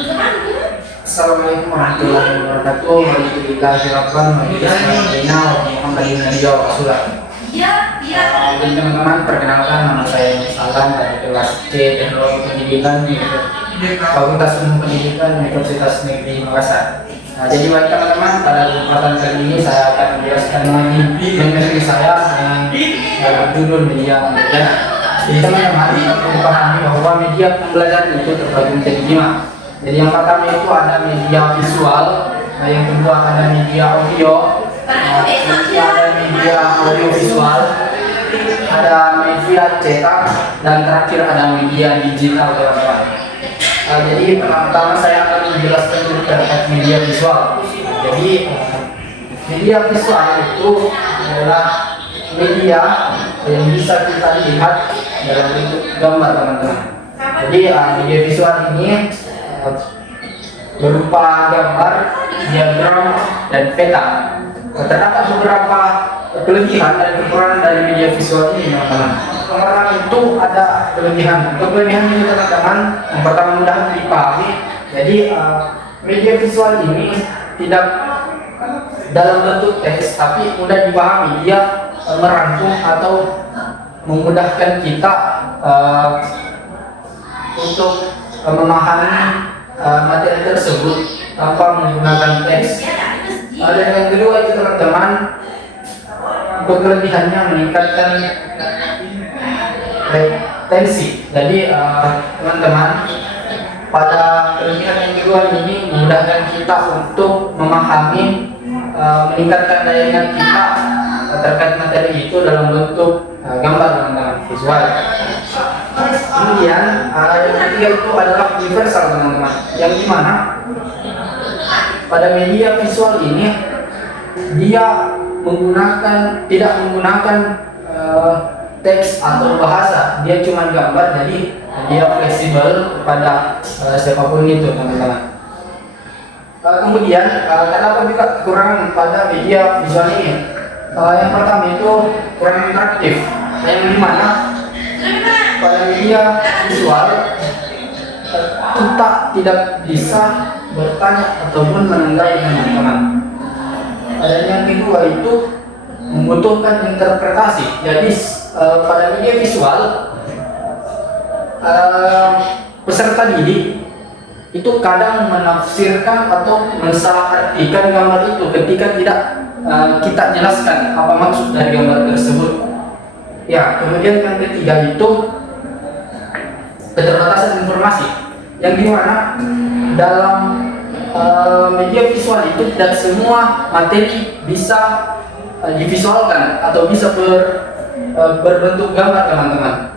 Assalamualaikum warahmatullahi wabarakatuh. Warahmatullahi wabarakatuh. Jadi teman-teman, perkenalkan nama saya Salam dari kelas C Teknologi Pendidikan di Fakultas Ilmu Pendidikan Universitas Negeri Makassar. Jadi buat teman-teman, pada kesempatan kali ini saya akan menjelaskan lagi materi saya yang berjudul media pembelajaran. Jadi teman-teman perlu pahami bahwa media pembelajaran itu terbagi menjadi 5. Jadi yang pertama itu ada media visual, yang kedua ada media audio, ada media audiovisual, ada media cetak, dan terakhir ada media digital, teman-teman. Jadi pertama saya akan menjelaskan dulu terkait media visual. Jadi media visual itu adalah media yang bisa kita lihat dalam bentuk gambar, teman-teman. Jadi media visual ini berupa gambar, diagram, dan peta. Terdapat beberapa kelebihan dan kekurangan dari media visual ini, teman-teman. Karena itu ada kelebihan. Kelebihan ini, teman-teman, yang pertama mudah dipahami. Jadi media visual ini tidak dalam bentuk teks, tapi mudah dipahami. Dia merangkum atau memudahkan kita untuk memahami materi tersebut tanpa menggunakan teks. Dan yang kedua itu, teman-teman, kelebihannya meningkatkan retensi. Jadi teman-teman, pada kelebihan yang kedua ini memudahkan kita untuk memahami, meningkatkan daya ingat kita terkait materi itu dalam bentuk gambar, teman-teman, visual. Kemudian yang ketiga itu adalah universal, teman-teman, yang dimana pada media visual ini dia tidak menggunakan teks atau bahasa, dia cuma gambar, jadi dia fleksibel kepada siapapun itu, teman-teman. Kemudian terdapat juga kekurangan pada media visual ini. Yang pertama itu kurang interaktif, yang dimana pada media visual kita tidak bisa bertanya ataupun menanggapi, teman-teman. Dan yang kedua itu membutuhkan interpretasi. Jadi pada media visual peserta didik itu kadang menafsirkan atau mensalahartikan gambar itu ketika tidak kita jelaskan apa maksud dari gambar tersebut. Ya, kemudian yang ketiga itu keterbatasan informasi, yang dimana dalam media visual itu tidak semua materi bisa divisualkan atau bisa berbentuk gambar, teman-teman.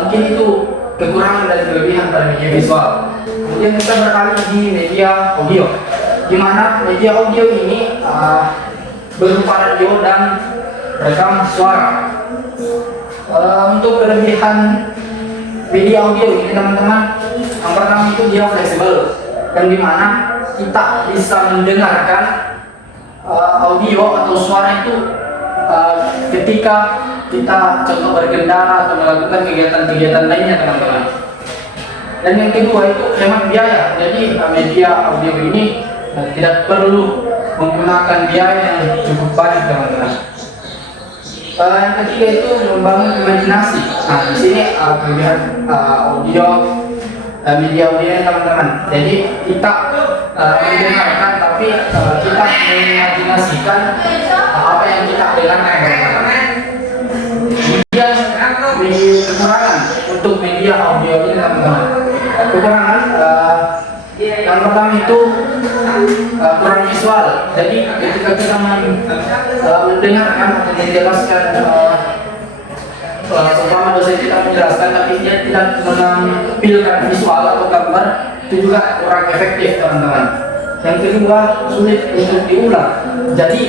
Mungkin itu kekurangan dan kelebihan pada media visual. Kemudian kita beralih di media audio, di mana media audio ini berupa radio dan rekam suara. Untuk kelebihan media audio ini, teman-teman, yang pertama itu dia fleksibel, yang dimana kita bisa mendengarkan audio atau suara itu ketika kita contoh berkendara atau melakukan kegiatan-kegiatan lainnya, teman-teman. Dan yang kedua itu hemat biaya. Jadi media audio ini tidak perlu menggunakan biaya yang cukup banyak, teman-teman. Yang ketiga itu membangun imajinasi. Nah, di sini kelebihan media audio, teman-teman. Jadi kita mendengarkan, tapi kita mengimajinasikan apa yang kita dengarkan, teman-teman. Kemudian kekurangan untuk media audio ini, teman-teman. Kekurangan yang pertama itu kurang visual. Jadi ketika kita mendengarkan atau menjelaskan, seumpama dosen kita menjelaskan tapi dia tidak menampilkan visual atau gambar, itu juga kurang efektif, teman-teman. Yang kedua, sulit untuk diulang. Jadi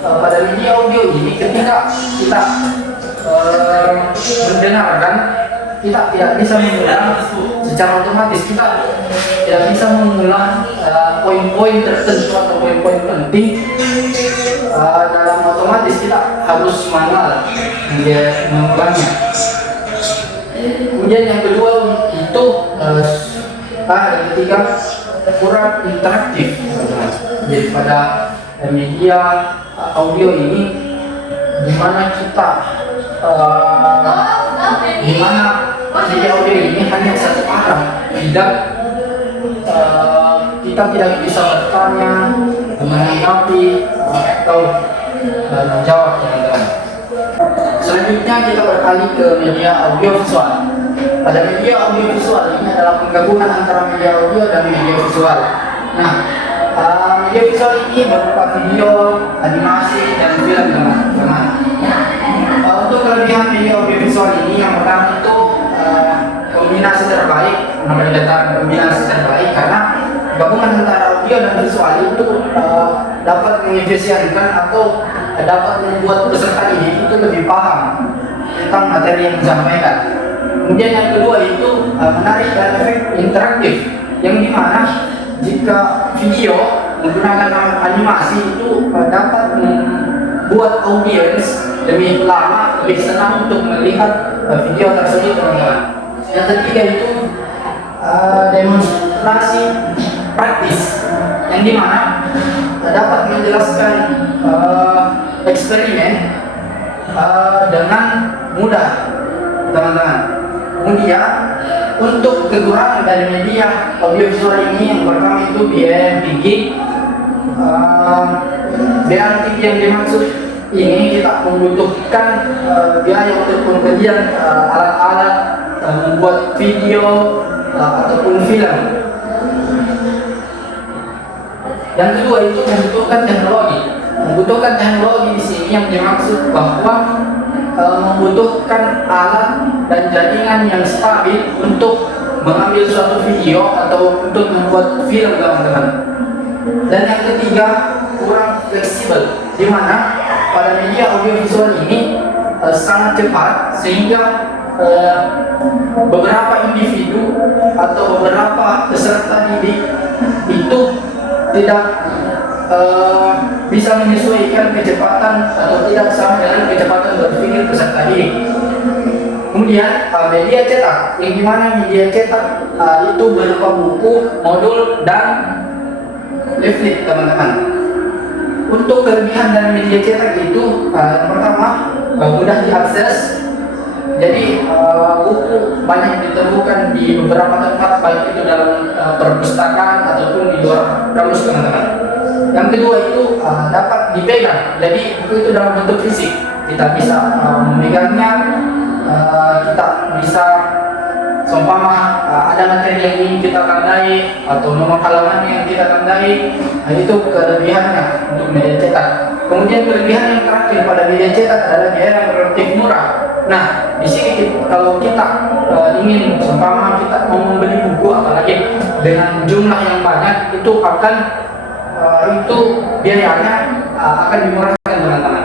pada media audio ini ketika kita mendengarkan, kita tidak bisa mengulang secara otomatis. Kita tidak bisa mengulang poin-poin tertentu atau poin-poin penting dalam otomatis. Kita harus manual mengulangnya. Kemudian yang kedua itu Yang ketiga, kurang interaktif. Jadi pada media audio ini, di mana kita di mana media audio ini hanya satu arah, tidak kita tidak bisa bertanya, menanggapi atau menjawab, teman-teman. Selanjutnya kita beralih ke media audiovisual. Pada media audiovisual ini adalah penggabungan antara media audio dan media visual. Nah, media visual ini berupa video, animasi, dan film, teman-teman. Untuk kelebihan media audiovisual ini, yang pertama itu kombinasi terbaik, namanya dikatakan kombinasi terbaik karena gabungan antara audio dan visual itu dapat mengefisienkan atau dapat membuat peserta ini itu lebih paham tentang materi yang disampaikan. Kemudian yang kedua itu menarik dan efek interaktif, yang dimana jika video menggunakan animasi itu dapat membuat audiens lebih lama, lebih senang untuk melihat video tersebut, teman-teman. Yang ketiga itu demonstrasi praktis, yang dimana dapat menjelaskan eksperimen dengan mudah, teman-teman. Kemudian untuk kekurangan dari media audiovisual ini, yang pertama itu biaya yang tinggi. Biaya tinggi yang dimaksud ini kita membutuhkan biaya untuk pembelian alat-alat membuat video ataupun film. Yang kedua itu membutuhkan teknologi. Membutuhkan teknologi di sini yang dimaksud bahwa membutuhkan alat dan jaringan yang stabil untuk mengambil suatu video atau untuk membuat film, teman-teman. Dan yang ketiga, kurang fleksibel, di mana pada media audiovisual ini sangat cepat sehingga beberapa individu atau beberapa peserta didik itu tidak bisa menyesuaikan kecepatan atau tidak sama dengan kecepatan berpikir peserta didik. Kemudian media cetak, yang dimana media cetak itu berupa buku, modul, dan leaflet, teman-teman. Untuk kelebihan dari media cetak itu, yang pertama mudah diakses. Jadi buku banyak ditemukan di beberapa tempat, baik itu dalam perpustakaan ataupun di luar kampus, teman-teman. Yang kedua itu dapat dipegang, jadi buku itu dalam bentuk fisik, kita bisa memegangnya, kita bisa seumpama ada materi yang ingin kita tandai atau nomor halaman yang kita tandai, itu kelebihannya untuk media cetak. Kemudian kelebihan yang terakhir pada media cetak adalah biaya yang relatif murah. Nah, di sini kalau kita ingin seumpama kita mau membeli buku, apalagi dengan jumlah yang banyak, itu akan biayanya akan dimurahkan, teman-teman.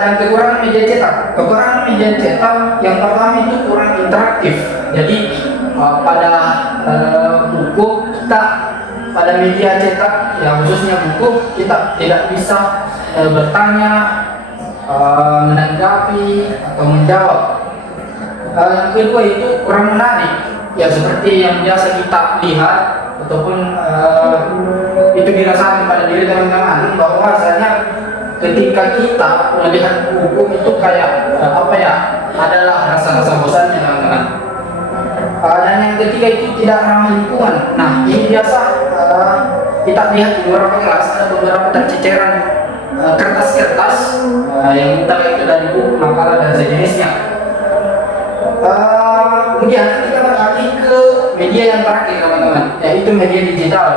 Dan kekurangan media cetak. Kekurangan media cetak yang pertama itu kurang interaktif. Jadi pada buku kita, pada media cetak, ya khususnya buku, kita tidak bisa bertanya, menanggapi atau menjawab. Yang kedua itu kurang menarik, ya seperti yang biasa kita lihat ataupun itu dirasakan pada diri teman-teman, bahwa bahwasanya ketika kita melihat buku itu kayak adalah rasa-rasa bosannya, teman-teman. Dan yang ketiga itu tidak ramah lingkungan. Nah, ini biasa kita lihat di beberapa kelas ada beberapa terceceran kertas-kertas yang entah itu dari buku, makalah, dan sejenisnya. Kemudian kita beralih ke media yang terakhir, teman-teman, yaitu media digital.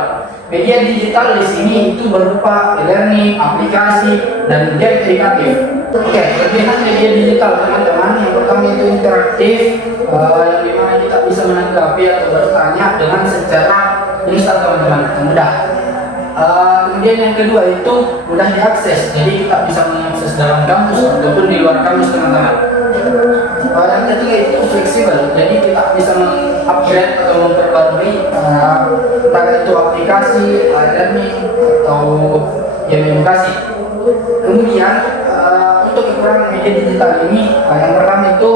Media digital di sini itu berupa e-learning, aplikasi, dan media edukatif. Oke, kelebihan media digital, teman-teman, yang pertama itu interaktif, yang dimana kita bisa menanggapi atau bertanya dengan secara instan, teman-teman, mudah. Kemudian yang kedua itu mudah diakses, jadi kita bisa mengakses dalam kampus ataupun di luar kampus, teman-teman. Yang ketiga itu fleksibel, jadi kita bisa mengupgrade atau memperbarui entah itu aplikasi, learning, atau edukasi. Kemudian untuk kekurangan media digital ini, yang pertama itu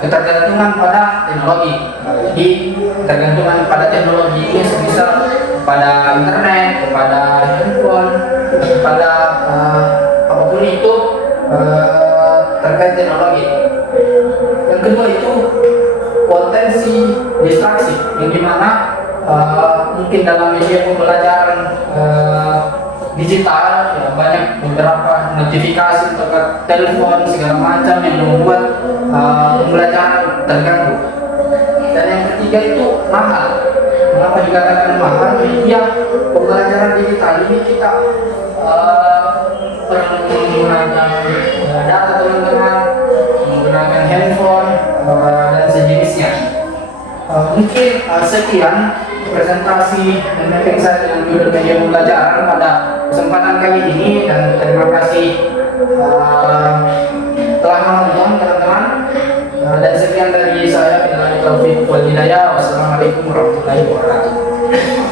ketergantungan pada teknologi. Jadi ketergantungan pada teknologi ini semisal pada internet, kepada handphone, kepada apapun itu terkait teknologi. Yang kedua itu potensi distraksi, yang dimana mungkin dalam media pembelajaran digital ya, banyak beberapa notifikasi terkait telepon segala macam yang membuat pembelajaran terganggu. Dan yang ketiga itu mahal. Mengapa dikatakan mahal? Media pembelajaran digital ini kita perlu menggunakan data teman-teman, menggunakan handphone dan sejenisnya. Mungkin sekian presentasi dan mapping saya dengan judul media pembelajaran pada kesempatan kali ini, dan terima kasih telah menonton teman-teman. Dan sekian dari saya. Wassalamualaikum warahmatullahi wabarakatuh.